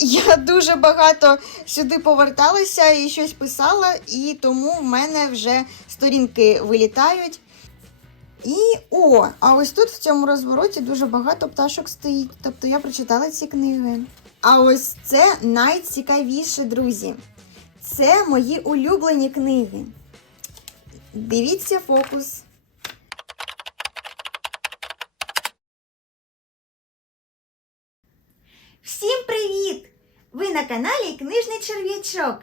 Я дуже багато сюди поверталася і щось писала, і тому в мене вже сторінки вилітають. І о, а ось тут в цьому розвороті дуже багато пташок стоїть. Тобто я прочитала ці книги. А ось це найцікавіше, друзі. Це мої улюблені книги. Дивіться фокус. Всім! На каналі Книжний Черв'ячок.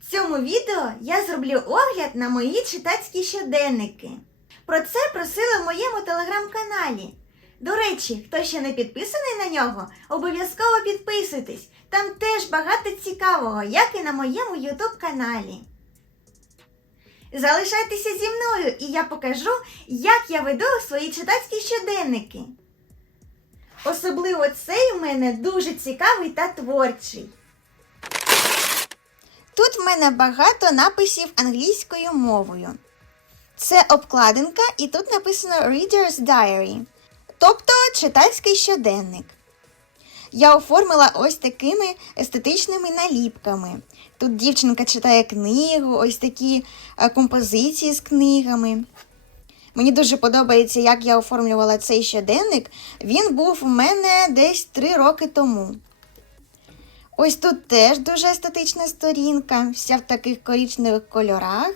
В цьому відео я зроблю огляд на мої читацькі щоденники. Про це просили в моєму телеграм-каналі. До речі, хто ще не підписаний на нього, обов'язково підписуйтесь. Там теж багато цікавого, як і на моєму ютуб каналі. Залишайтеся зі мною, і я покажу, як я веду свої читацькі щоденники. Особливо цей у мене дуже цікавий та творчий. Тут в мене багато написів англійською мовою. Це обкладинка, і тут написано Reader's Diary, тобто читацький щоденник. Я оформила ось такими естетичними наліпками. Тут дівчинка читає книгу, ось такі е, композиції з книгами. Мені дуже подобається, як я оформлювала цей щоденник. Він був у мене десь три роки тому. Ось тут теж дуже естетична сторінка, вся в таких коричневих кольорах.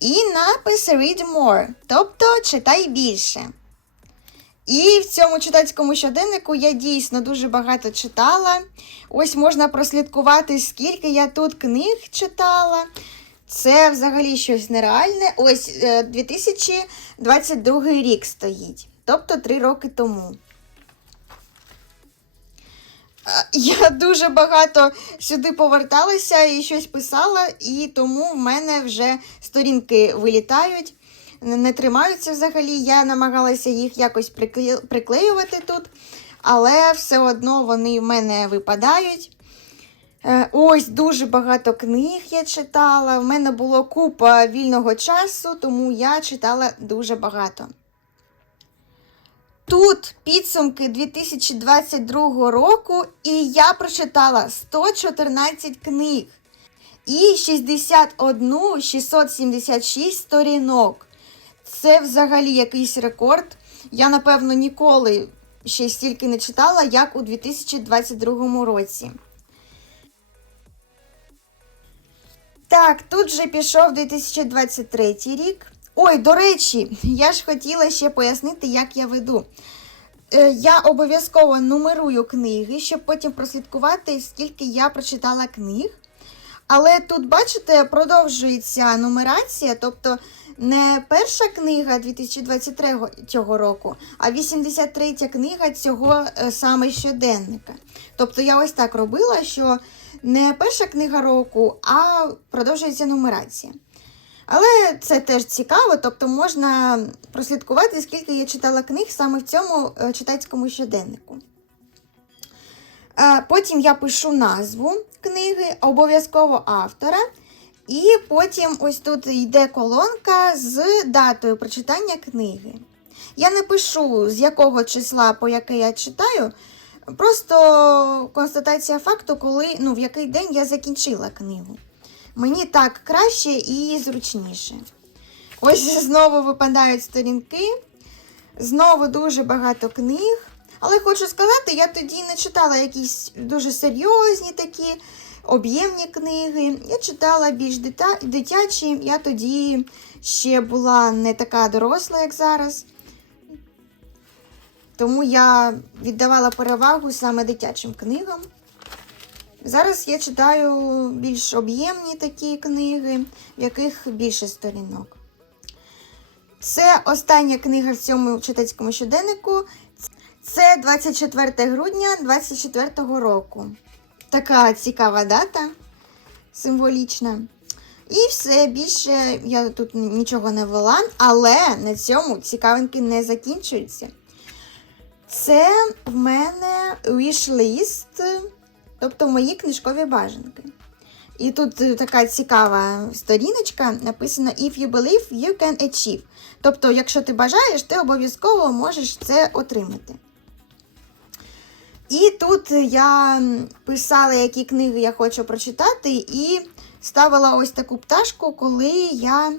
І напис Read More, тобто читай більше. І в цьому читацькому щоденнику я дійсно дуже багато читала. Ось можна прослідкувати, скільки я тут книг читала. Це взагалі щось нереальне. Ось е, 2022 рік стоїть, тобто 3 роки тому. Я дуже багато сюди поверталася і щось писала, і тому в мене вже сторінки вилітають, не тримаються взагалі. Я намагалася їх якось прикле- приклеювати тут, але все одно вони в мене випадають. Е, Ось дуже багато книг я читала. В мене було купа вільного часу, тому я читала дуже багато. Тут підсумки 2022 року, і я прочитала 114 книг і 61 676 сторінок. Це взагалі якийсь рекорд. Я, напевно, ніколи ще стільки не читала, як у 2022 році. Так, тут вже пішов 2023 рік. Ой, до речі, я ж хотіла ще пояснити, як я веду. Е, Я обов'язково нумерую книги, щоб потім прослідкувати, скільки я прочитала книг. Але тут, бачите, продовжується нумерація, тобто не перша книга 2023 року, а 83 книга цього е, саме щоденника. Тобто я ось так робила, що не перша книга року, а продовжується нумерація. Але це теж цікаво, тобто можна прослідкувати, скільки я читала книг саме в цьому е, читацькому щоденнику. Е, Потім я пишу назву книги, обов'язково автора. І потім ось тут йде колонка з датою прочитання книги. Я не пишу, з якого числа, по яке я читаю, просто констатація факту, коли, ну, в який день я закінчила книгу. Мені так краще і зручніше. Ось знову випадають сторінки, знову дуже багато книг. Але хочу сказати, я тоді не читала якісь дуже серйозні такі об'ємні книги. Я читала більш дитячі. Я тоді ще була не така доросла, як зараз. Тому я віддавала перевагу саме дитячим книгам. Зараз я читаю більш об'ємні такі книги, в яких більше сторінок. Це остання книга в цьому читацькому щоденнику. Це 24 грудня 24 року. Така цікава дата, символічна. І все, більше я тут нічого не вела, але на цьому цікавинки не закінчуються. Це в мене wish-list, тобто мої книжкові бажанки. І тут е, така цікава сторіночка, написано If you believe, you can achieve. Тобто, якщо ти бажаєш, ти обов'язково можеш це отримати. І тут я писала, які книги я хочу прочитати, і ставила ось таку пташку, коли я.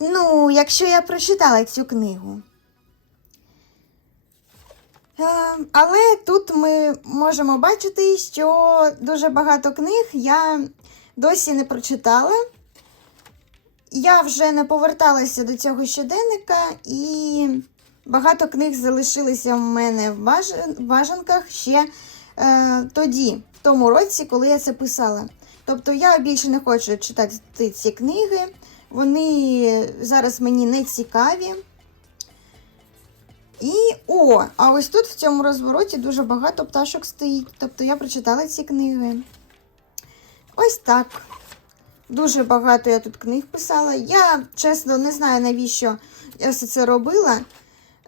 Ну, якщо я прочитала цю книгу. Е, Але тут ми можемо бачити, що дуже багато книг я досі не прочитала. Я вже не поверталася до цього щоденника, і багато книг залишилися в мене в бажанках ще е, тоді, в тому році, коли я це писала. Тобто я більше не хочу читати ці книги, вони зараз мені не цікаві. І о, а ось тут в цьому розвороті дуже багато пташок стоїть. Тобто я прочитала ці книги. Ось так. Дуже багато я тут книг писала. Я, чесно, не знаю, навіщо я все це робила.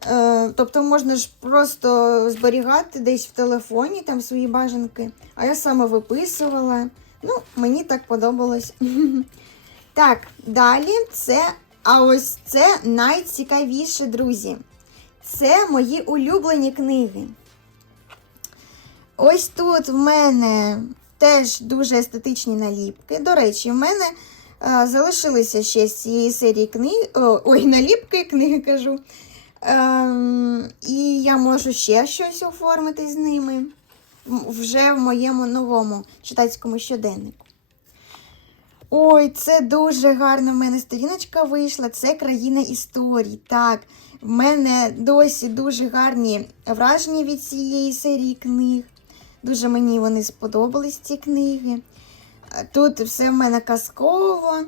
Е, тобто можна ж просто зберігати десь в телефоні там свої бажанки. А я саме виписувала. Ну, мені так подобалось. Так, далі це. А ось це найцікавіше, друзі. Це мої улюблені книги. Ось тут в мене теж дуже естетичні наліпки. До речі, в мене е, залишилися ще з цієї серії книг. Ой, наліпки, книги кажу. Ем, і я можу ще щось оформити з ними вже в моєму новому читацькому щоденнику. Ой, це дуже гарна в мене сторіночка вийшла. Це країна історій. Так, в мене досі дуже гарні враження від цієї серії книг. Дуже мені вони сподобались, ці книги. Тут все в мене казково.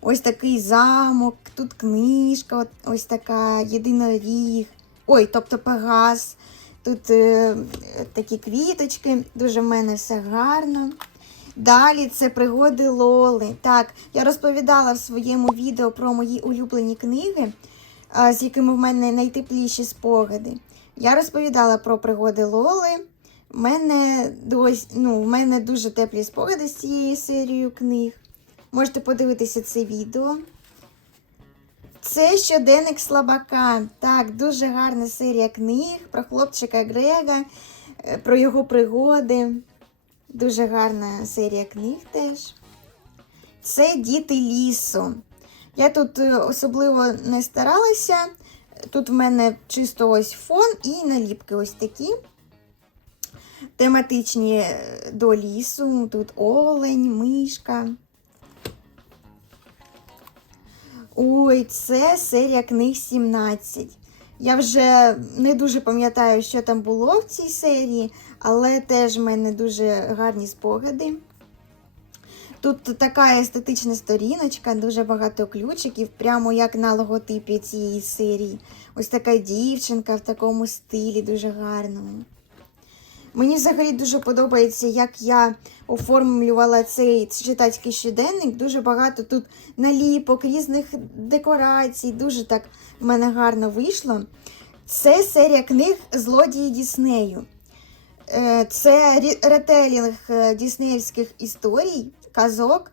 Ось такий замок, тут книжка, ось така єдиноріг. Ой, тобто Пегас. Тут е, такі квіточки, дуже в мене все гарно. Далі це пригоди Лоли. Так, я розповідала в своєму відео про мої улюблені книги, з якими в мене найтепліші спогади. Я розповідала про пригоди Лоли. В мене, дось, ну, в мене дуже теплі спогади з цією серією книг. Можете подивитися це відео. Це щоденник слабака. Так, дуже гарна серія книг про хлопчика Грега, е, про його пригоди. Дуже гарна серія книг теж. Це діти лісу. Я тут е, особливо не старалася. Тут в мене чисто ось фон і наліпки ось такі. Тематичні е, до лісу. Тут олень, мишка. Ой, це серія книг 17. Я вже не дуже пам'ятаю, що там було в цій серії, але теж в мене дуже гарні спогади. Тут така естетична сторіночка, дуже багато ключиків, прямо як на логотипі цієї серії. Ось така дівчинка в такому стилі, дуже гарному. Мені взагалі дуже подобається, як я оформлювала цей читацький щоденник. Дуже багато тут наліпок, різних декорацій. Дуже так в мене гарно вийшло. Це серія книг Злодії Діснею. Е, Це ретелінг е, діснеївських історій, казок.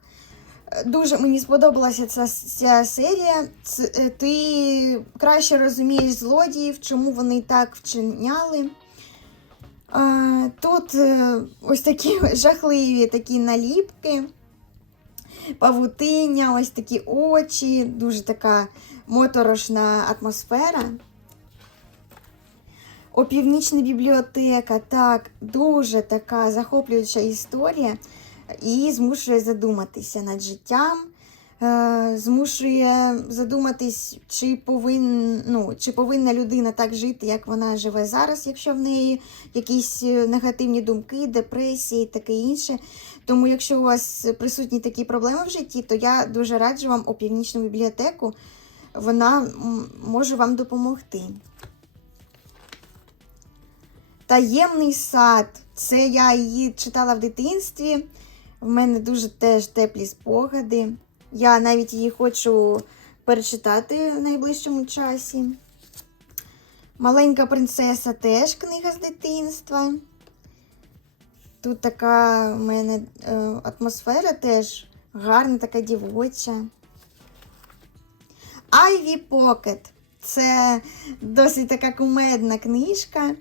Дуже мені сподобалася ця, ця серія. Ц- е, Ти краще розумієш злодіїв, чому вони так вчиняли. А, Тут е, ось такі жахливі такі наліпки, павутиння, ось такі очі, дуже така моторошна атмосфера. Опівнічна бібліотека, так, дуже така захоплююча історія і змушує задуматися над життям, е, змушує задуматись, чи, повин, ну, чи повинна людина так жити, як вона живе зараз, якщо в неї якісь е, негативні думки, депресії, таке інше. Тому, якщо у вас присутні такі проблеми в житті, то я дуже раджу вам опівнічну бібліотеку. Вона може вам допомогти. Таємний сад. Це я її читала в дитинстві. В мене дуже теж теплі спогади. Я навіть її хочу перечитати в найближчому часі. Маленька принцеса теж книга з дитинства. Тут така в мене е, атмосфера теж гарна, така дівоча. Ivy Pocket. Це досить така кумедна книжка.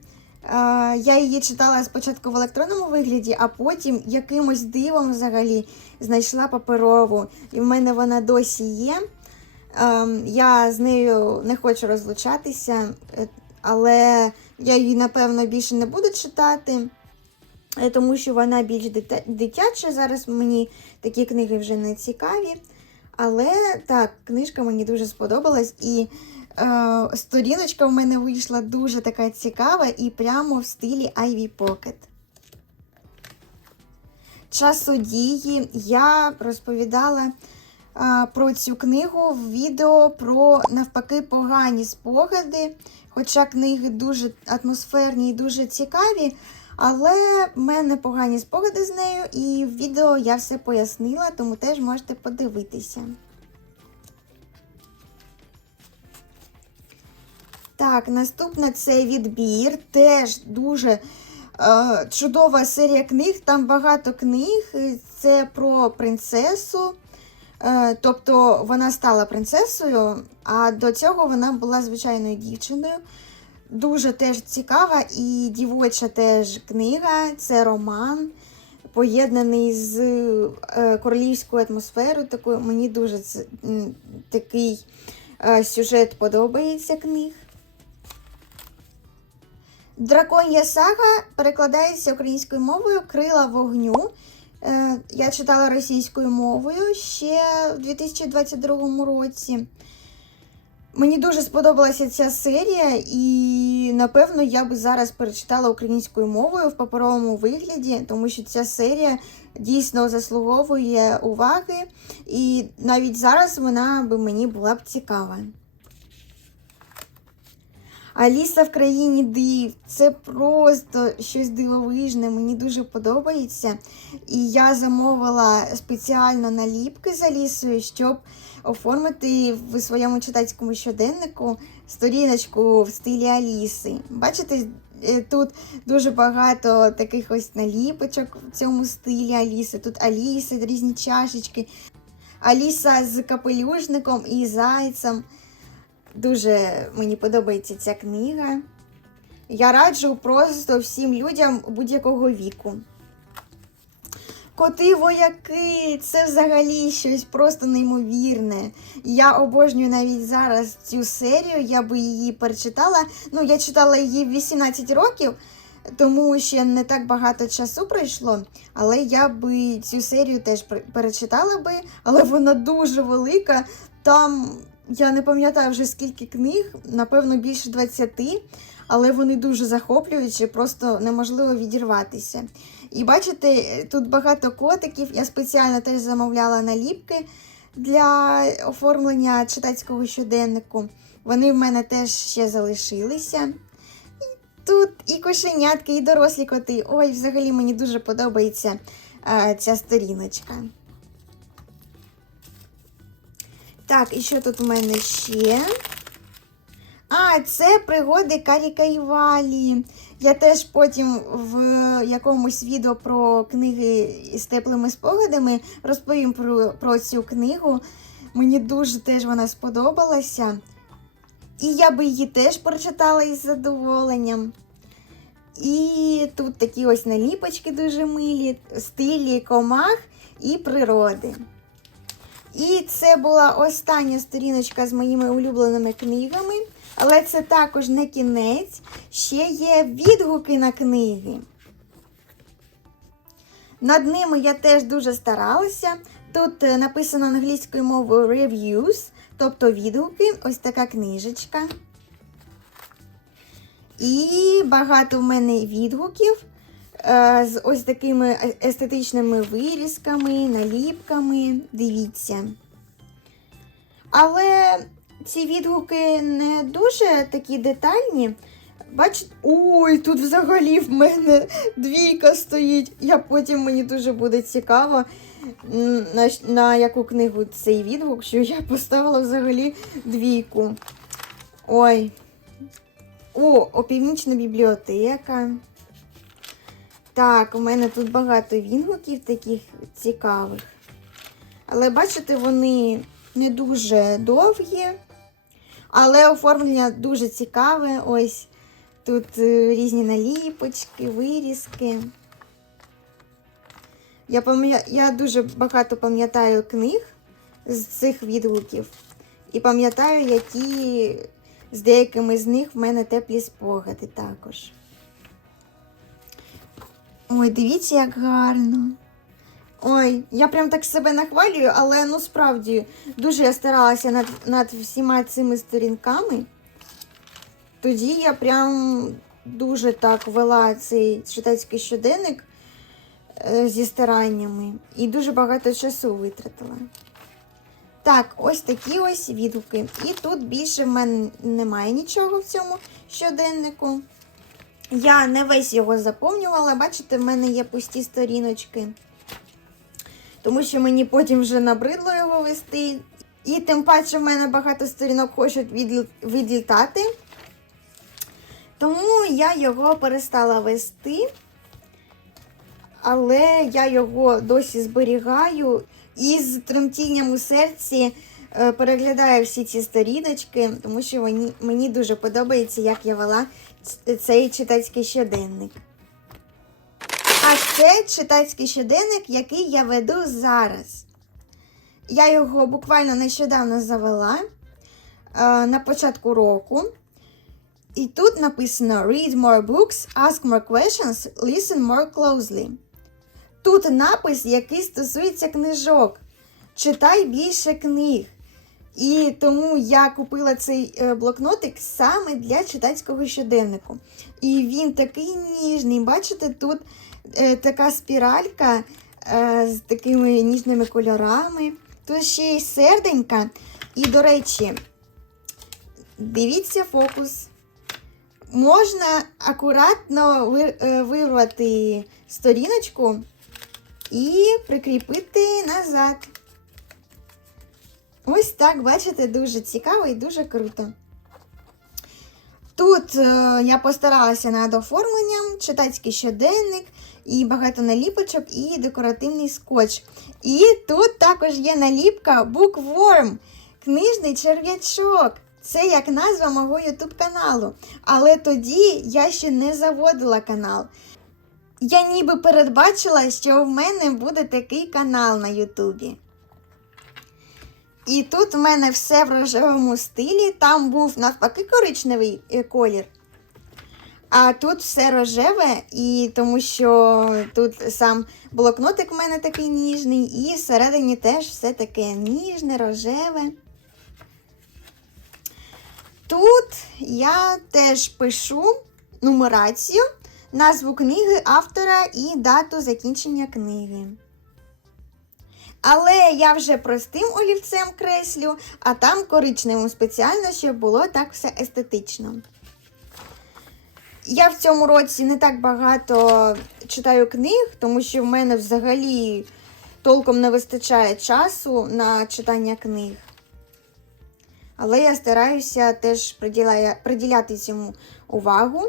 Я її читала спочатку в електронному вигляді, а потім якимось дивом взагалі знайшла паперову. І в мене вона досі є. Ем, Я з нею не хочу розлучатися, е, але я її, напевно, більше не буду читати, е, тому що вона більш дитяча. Зараз мені такі книги вже не цікаві. Але так, книжка мені дуже сподобалась, і сторіночка в мене вийшла дуже така цікава і прямо в стилі Ivy Pocket. Часодії я розповідала а, про цю книгу в відео про навпаки погані спогади. Хоча книги дуже атмосферні і дуже цікаві, але в мене погані спогади з нею, і в відео я все пояснила, тому теж можете подивитися. Так, наступне це відбір. Теж дуже е, чудова серія книг. Там багато книг. Це про принцесу. Е, тобто вона стала принцесою, а до цього вона була звичайною дівчиною. Дуже теж цікава і дівоча теж книга. Це роман, поєднаний з е, королівською атмосферою. Такою. Мені дуже такий е, сюжет подобається книг. Дракон'я сага перекладається українською мовою Крила вогню. Е, Я читала російською мовою ще в 2022 році. Мені дуже сподобалася ця серія, і напевно я би зараз перечитала українською мовою в паперовому вигляді, тому що ця серія дійсно заслуговує уваги, і навіть зараз вона би мені була б цікава. Аліса в країні див. Це просто щось дивовижне, мені дуже подобається. І я замовила спеціально наліпки з Алісою, щоб оформити в своєму читацькому щоденнику сторіночку в стилі Аліси. Бачите, е, тут дуже багато таких ось наліпочок в цьому стилі Аліси. Тут Аліса, різні чашечки. Аліса з капелюшником і зайцем. Дуже мені подобається ця книга. Я раджу просто всім людям будь-якого віку. Коти вояки, це взагалі щось просто неймовірне. Я обожнюю навіть зараз цю серію, я би її перечитала. Ну, я читала її в 18 років, тому ще не так багато часу пройшло. Але я би цю серію теж перечитала би, але вона дуже велика. Там я не пам'ятаю вже скільки книг, напевно, більше 20, але вони дуже захоплюючі, просто неможливо відірватися. І бачите, тут багато котиків. Я спеціально теж замовляла наліпки для оформлення читацького щоденнику. Вони в мене теж ще залишилися. І тут і кошенятки, і дорослі коти. Ой, взагалі мені дуже подобається е, ця сторіночка. Так, і що тут у мене ще? А, це пригоди Каріка і Валі. Я теж потім в якомусь відео про книги з теплими спогадами розповім про, про цю книгу. Мені дуже теж вона сподобалася. І я би її теж прочитала із задоволенням. І тут такі ось наліпочки дуже милі, стилі комах і природи. І це була остання сторіночка з моїми улюбленими книгами. Але це також не кінець, ще є відгуки на книги. Над ними я теж дуже старалася. Тут е, написано англійською мовою reviews, тобто відгуки, ось така книжечка. І багато в мене відгуків з ось такими е- естетичними вирізками, наліпками. Дивіться. Але ці відгуки не дуже такі детальні. Бачите, ой, тут взагалі в мене двійка стоїть. Я потім мені дуже буде цікаво, на, на яку книгу цей відгук, що я поставила взагалі двійку. Ой. О, опівнічна бібліотека. Так, у мене тут багато відгуків таких цікавих. Але бачите, вони не дуже довгі. Але оформлення дуже цікаве. Ось Тут е, різні наліпочки, вирізки. Я, я дуже багато пам'ятаю книг з цих відгуків. І пам'ятаю, які з деякими з них в мене теплі спогади також. Ой, дивіться, як гарно. Ой, я прям так себе нахвалюю, але ну справді дуже я старалася над, над всіма цими сторінками. Тоді я прям дуже так вела цей читацький щоденник е, зі стараннями і дуже багато часу витратила. Так, ось такі ось відгуки. І тут більше в мене немає нічого в цьому щоденнику. Я не весь його заповнювала, бачите, в мене є пусті сторіночки. Тому що мені потім вже набридло його вести. І тим паче в мене багато сторінок хочуть відлітати. Тому я його перестала вести. Але я його досі зберігаю і з тремтінням у серці е, переглядаю всі ці сторіночки, тому що мені, дуже подобається, як я вела цей читацький щоденник. А це читацький щоденник, який я веду зараз. Я його буквально нещодавно завела е, на початку року. І тут написано Read more books, ask more questions, listen more closely. Тут напис, який стосується книжок. Читай більше книг. І тому я купила цей е, блокнотик саме для читацького щоденнику. І він такий ніжний. Бачите, тут е, така спіралька е, з такими ніжними кольорами. Тут ще й серденька. І, до речі, дивіться фокус. Можна акуратно вирвати сторіночку і прикріпити назад. Ось так, бачите, дуже цікаво і дуже круто. Тут е, я постаралася над оформленням, читацький щоденник, і багато наліпочок, і декоративний скотч. І тут також є наліпка Bookworm, книжний черв'ячок. Це як назва мого YouTube каналу. Але тоді я ще не заводила канал. Я ніби передбачила, що в мене буде такий канал на Ютубі. І тут в мене все в рожевому стилі. Там був навпаки коричневий е, колір. А тут все рожеве, і тому що тут сам блокнотик в мене такий ніжний, і всередині теж все таке ніжне, рожеве. Тут я теж пишу нумерацію, назву книги автора і дату закінчення книги. Але я вже простим олівцем креслю, а там коричневим спеціально, щоб було так все естетично. Я в цьому році не так багато читаю книг, тому що в мене взагалі толком не вистачає часу на читання книг. Але я стараюся теж приділяти цьому увагу.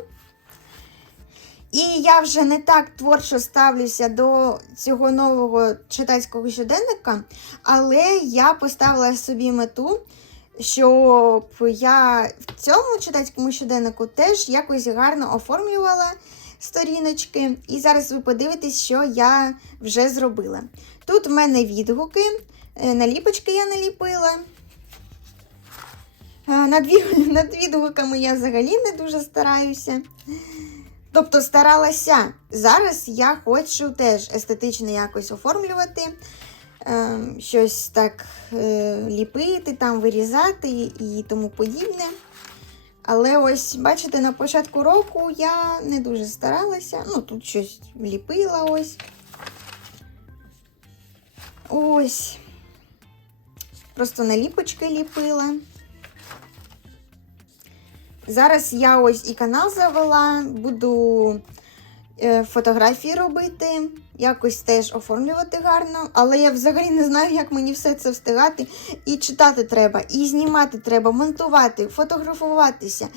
І я вже не так творчо ставлюся до цього нового читацького щоденника, але я поставила собі мету, щоб я в цьому читацькому щоденнику теж якось гарно оформлювала сторіночки. І зараз ви подивитесь, що я вже зробила. Тут в мене відгуки, е, наліпочки я наліпила. Е, Над, ві- над відгуками я взагалі не дуже стараюся. Тобто старалася. Зараз я хочу теж естетично якось оформлювати, е, щось так е, ліпити, там вирізати і тому подібне. Але ось, бачите, на початку року я не дуже старалася. Ну, тут щось ліпила ось. Ось. Просто наліпочки ліпила. Зараз я ось і канал завела, буду е, фотографії робити, якось теж оформлювати гарно. Але я взагалі не знаю, як мені все це встигати. І читати треба, і знімати треба, монтувати, фотографуватися.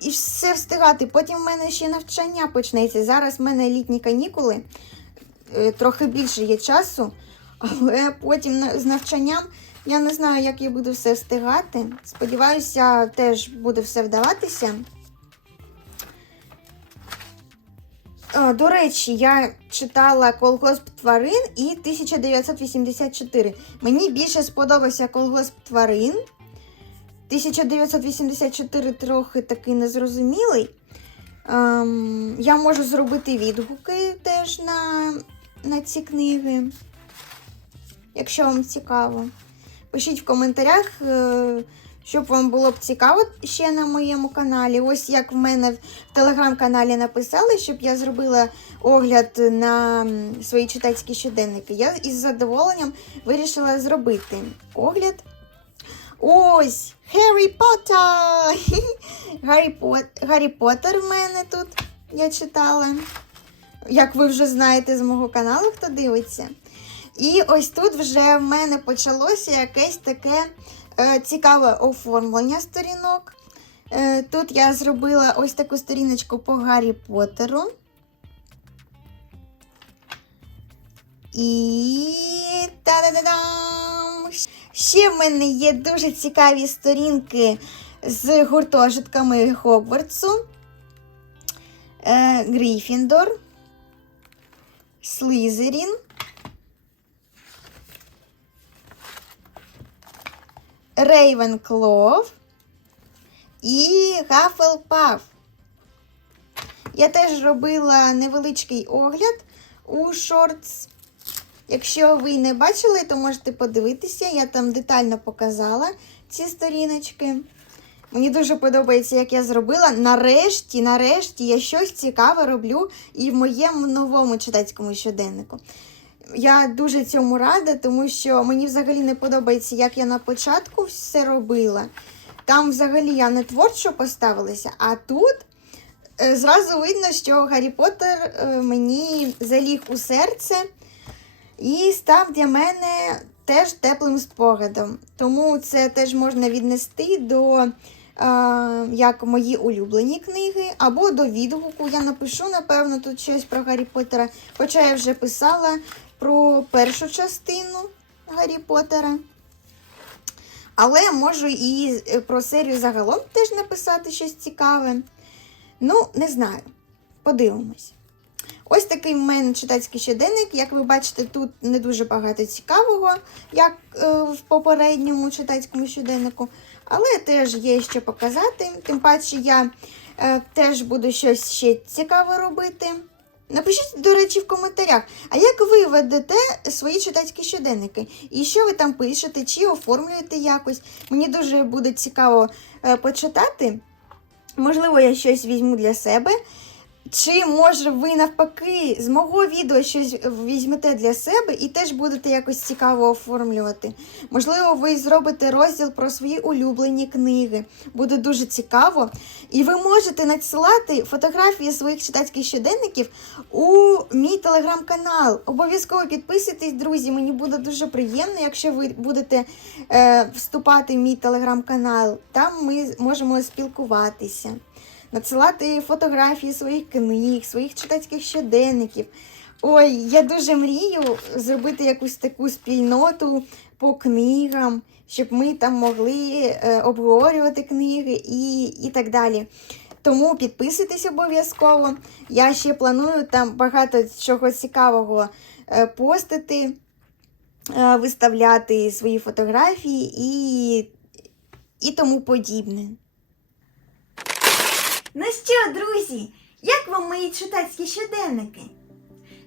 І все встигати. Потім в мене ще навчання почнеться. Зараз в мене літні канікули, е, трохи більше є часу, але потім з навчанням я не знаю, як я буду все встигати. Сподіваюся, теж буде все вдаватися. До речі, я читала колгосп тварин і 1984. Мені більше сподобався колгосп тварин. 1984 трохи такий незрозумілий. Ем, я можу зробити відгуки теж на, на ці книги, якщо вам цікаво. Пишіть в коментарях, е, щоб вам було б цікаво ще на моєму каналі. Ось як в мене в телеграм-каналі написали, щоб я зробила огляд на свої читацькі щоденники. Я із задоволенням вирішила зробити огляд. Ось! Гаррі Поттер! Гаррі, Пот... Поттер в мене тут я читала. Як ви вже знаєте з мого каналу, хто дивиться. І ось тут вже в мене почалося якесь таке е, цікаве оформлення сторінок. Е, тут я зробила ось таку сторіночку по Гаррі Поттеру. І та-да-да-дам! Ще в мене є дуже цікаві сторінки з гуртожитками Хогвартсу. Е, Грифіндор, Слизерін, Рейвенклов і Гафелпаф. Я теж робила невеличкий огляд у шортс. Якщо ви не бачили, то можете подивитися. Я там детально показала ці сторіночки. Мені дуже подобається, як я зробила. Нарешті, нарешті, я щось цікаве роблю і в моєму новому читацькому щоденнику. Я дуже цьому рада, тому що мені взагалі не подобається, як я на початку все робила. Там взагалі я не творчо поставилася, а тут е, зразу видно, що Гаррі Поттер е, мені заліг у серце і став для мене теж теплим спогадом. Тому це теж можна віднести до як мої улюблені книги, або до відгуку. Я напишу, напевно, тут щось про Гаррі Поттера, хоча я вже писала про першу частину Гаррі Поттера. Але можу і е, про серію загалом теж написати щось цікаве. Ну, не знаю. Подивимось. Ось такий в мене читацький щоденник. Як ви бачите, тут не дуже багато цікавого, як е, в попередньому читацькому щоденнику, але теж є що показати. Тим паче я е, теж буду щось ще цікаве робити. Напишіть, до речі, в коментарях, а як ви ведете свої читацькі щоденники? І що ви там пишете, чи оформлюєте якось? Мені дуже буде цікаво е, почитати. Можливо, я щось візьму для себе. Чи може ви навпаки з мого відео щось візьмете для себе і теж будете якось цікаво оформлювати? Можливо, ви зробите розділ про свої улюблені книги. Буде дуже цікаво. І ви можете надсилати фотографії своїх читацьких щоденників у мій телеграм-канал. Обов'язково підписуйтесь, друзі. Мені буде дуже приємно, якщо ви будете е, вступати в мій телеграм-канал. Там ми можемо спілкуватися надсилати фотографії своїх книг, своїх читацьких щоденників. Ой, я дуже мрію зробити якусь таку спільноту по книгам, щоб ми там могли е, обговорювати книги і, і так далі. Тому підписуйтесь обов'язково. Я ще планую там багато чого цікавого е, постити, е, виставляти свої фотографії і, і тому подібне. Ну що, друзі, як вам мої читацькі щоденники?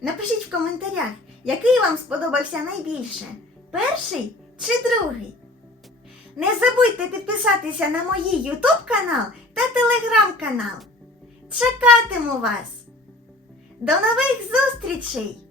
Напишіть в коментарях, який вам сподобався найбільше: перший чи другий? Не забудьте підписатися на мої YouTube канал та телеграм канал. Чекатиму вас! До нових зустрічей!